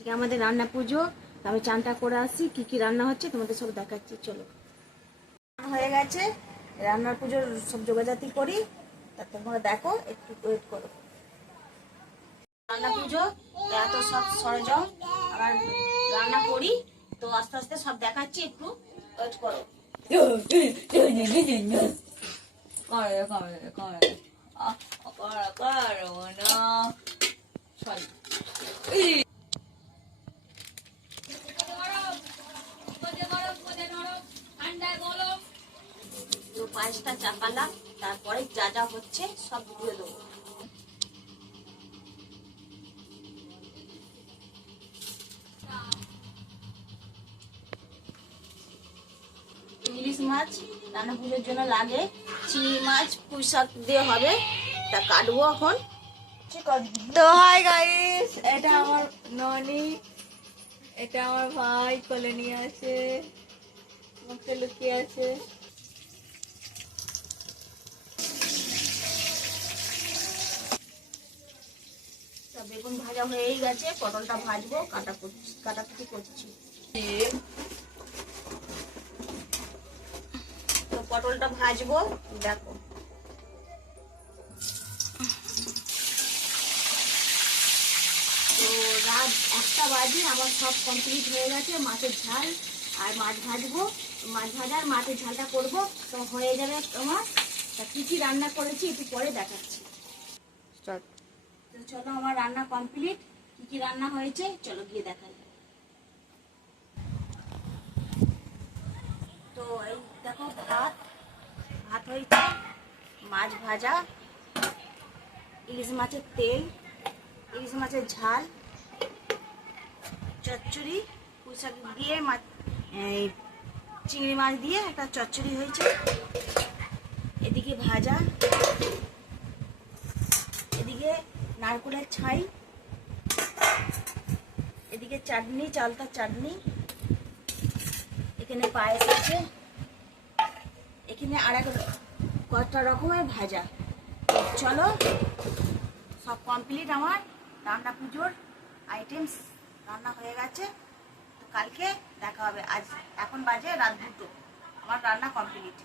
আজকে আমাদের রান্না পুজো। আমি চানটা করে আসি, কি কি রান্না হচ্ছে তোমাদের সব দেখাচ্ছি। চলো, হয়ে গেছে, রান্নার পুজোর সব জোগাড়জাতি করি, তা তোমরা দেখো, একটু ওয়েট করো। রান্না পুজো এত সব সরঞ্জাম আবার রান্না করি, তো আস্তে আস্তে সব দেখাচ্ছি, একটু ওয়েট করো। তো পায়েসটা চাপালাম, তারপরে যা যা হচ্ছে সব দিয়ে দেবো। ইলিশ মাছ রান্না পুজোর জন্য লাগে, চিংড়ি মাছ পুঁই শাক দিয়ে হবে, তা কাটবো এখন। তো হাই গাইস, এটা আমার ননি, এটা আমার ভাই কোলে নিয়ে আছে, মুখে লুকিয়ে আছে। বেগুন ভাজা হয়েই গেছে, পটলটা ভাজবো, কাটাকুটি করছি। তো পটলটা ভাজবো, দেখো। তো রাত 1টা বাজে, আমার সব কমপ্লিট হয়ে গেছে। মাছের ঝাল আর মাছ ভাজবো, মাছ ভাজা আর মাছের ঝালটা করবো, তো হয়ে যাবে আমার। তা কি কি রান্না করেছি একটু পরে দেখাচ্ছি। স্টার্ট। তো চলো, আমার রান্না কমপ্লিট। কি কি রান্না হয়েছে চলো গিয়ে দেখাই। তো এই দেখো, ভাত হয়েছে, মাছ ভাজা, ইলিশ মাছের তেল, ইলিশ মাছের ঝাল, চচ্চড়ি, পুঁই শাক দিয়ে মাছ, চিংড়ি মাছ দিয়ে একটা চচ্চড়ি হয়েছে, এদিকে ভাজা, এদিকে নারকেলের ছাই, এদিকে চাটনি, চালতা চাটনি, এখানে পায়েস আছে, এখানে আর এক কয়েকটা রকমের ভাজা। তো চলো, সব কমপ্লিট আমার রান্না পুজোর আইটেমস রান্না হয়ে গেছে। তো কালকে দেখা হবে। আজ এখন বাজে রাত 2টো, আমার রান্না কমপ্লিট।